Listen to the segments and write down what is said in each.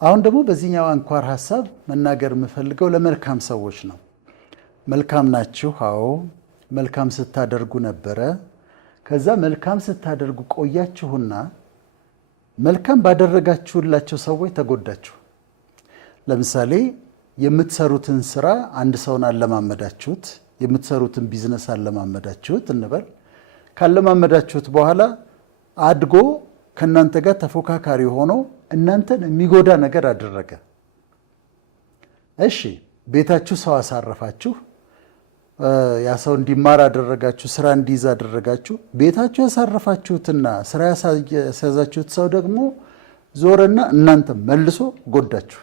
አሁን ደግሞ በዚህኛው አንኳር ሐሳብ መናገር የምፈልገው ለመልካም ሰዎች ነው። መልካም ናችሁ? አዎ። መልካም ስታደርጉ ነበረ። ከዛ መልካም ስታደርጉ ቆያችሁና መልካም ባደረጋችሁላቸው ሰዎች ተጎዳችሁ። ለምሳሌ የምትሰሩትን ስራ አንድ ሰውን አለማመዳችሁት፣ የምትሰሩትን ቢዝነስ አለማመዳችሁት እንበል። ካለማመዳችሁት በኋላ አድጎ ከናንተ ጋር ተፎካካሪ ሆኖ እናንተን የሚጎዳ ነገር አደረገ። እሺ፣ ቤታችሁ ሰው አሳረፋችሁ፣ ያ ሰው እንዲማር አደረጋችሁ፣ ስራ እንዲይዝ አደረጋችሁ። ቤታችሁ ያሳረፋችሁትና ስራ ያሳያዛችሁት ሰው ደግሞ ዞረና እናንተ መልሶ ጎዳችሁ።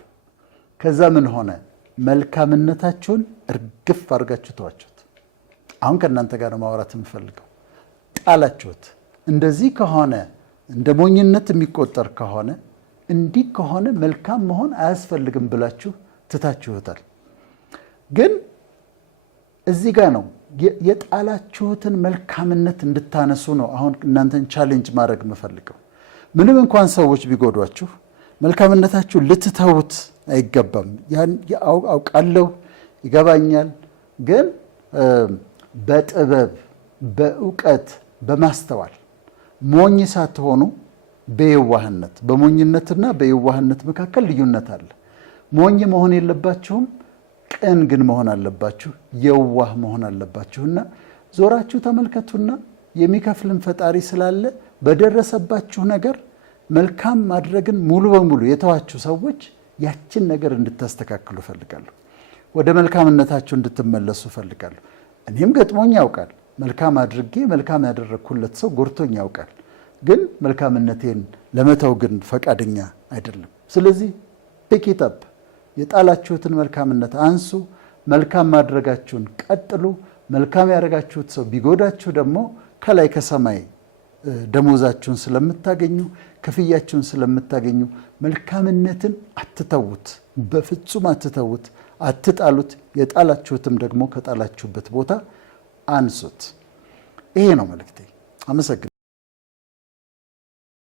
ከዛ ምን ሆነ? መልካምነታችሁን እርግፍ አድርጋችሁ ተዋችሁት። አሁን ከእናንተ ጋር ማውራት የምፈልገው ጣላችሁት። እንደዚህ ከሆነ እንደ ሞኝነት የሚቆጠር ከሆነ እንዲህ ከሆነ መልካም መሆን አያስፈልግም ብላችሁ ትታችሁታል። ግን እዚህ ጋር ነው የጣላችሁትን መልካምነት እንድታነሱ ነው አሁን እናንተን ቻሌንጅ ማድረግ የምፈልገው። ምንም እንኳን ሰዎች ቢጎዷችሁ መልካምነታችሁ ልትተውት አይገባም። ያን አውቃለሁ፣ ይገባኛል። ግን በጥበብ በእውቀት በማስተዋል ሞኝ ሳትሆኑ በየዋህነት፣ በሞኝነትና በየዋህነት መካከል ልዩነት አለ። ሞኝ መሆን የለባችሁም፣ ቅን ግን መሆን አለባችሁ፣ የዋህ መሆን አለባችሁና ዞራችሁ ተመልከቱና የሚከፍልን ፈጣሪ ስላለ በደረሰባችሁ ነገር መልካም ማድረግን ሙሉ በሙሉ የተዋችሁ ሰዎች ያችን ነገር እንድታስተካክሉ እፈልጋለሁ። ወደ መልካምነታችሁ እንድትመለሱ እፈልጋለሁ። እኔም ገጥሞኝ ያውቃል። መልካም አድርጌ መልካም ያደረግኩለት ሰው ጎርቶኝ ያውቃል። ግን መልካምነቴን ለመተው ግን ፈቃደኛ አይደለም። ስለዚህ ፒክ ኢት አፕ፣ የጣላችሁትን መልካምነት አንሱ፣ መልካም ማድረጋችሁን ቀጥሉ። መልካም ያደረጋችሁት ሰው ቢጎዳችሁ ደግሞ ከላይ ከሰማይ ደሞዛችሁን ስለምታገኙ፣ ክፍያችሁን ስለምታገኙ መልካምነትን አትተውት፣ በፍጹም አትተውት፣ አትጣሉት። የጣላችሁትም ደግሞ ከጣላችሁበት ቦታ አንሱት። ይሄ ነው መልእክቴ። አመሰግናለሁ።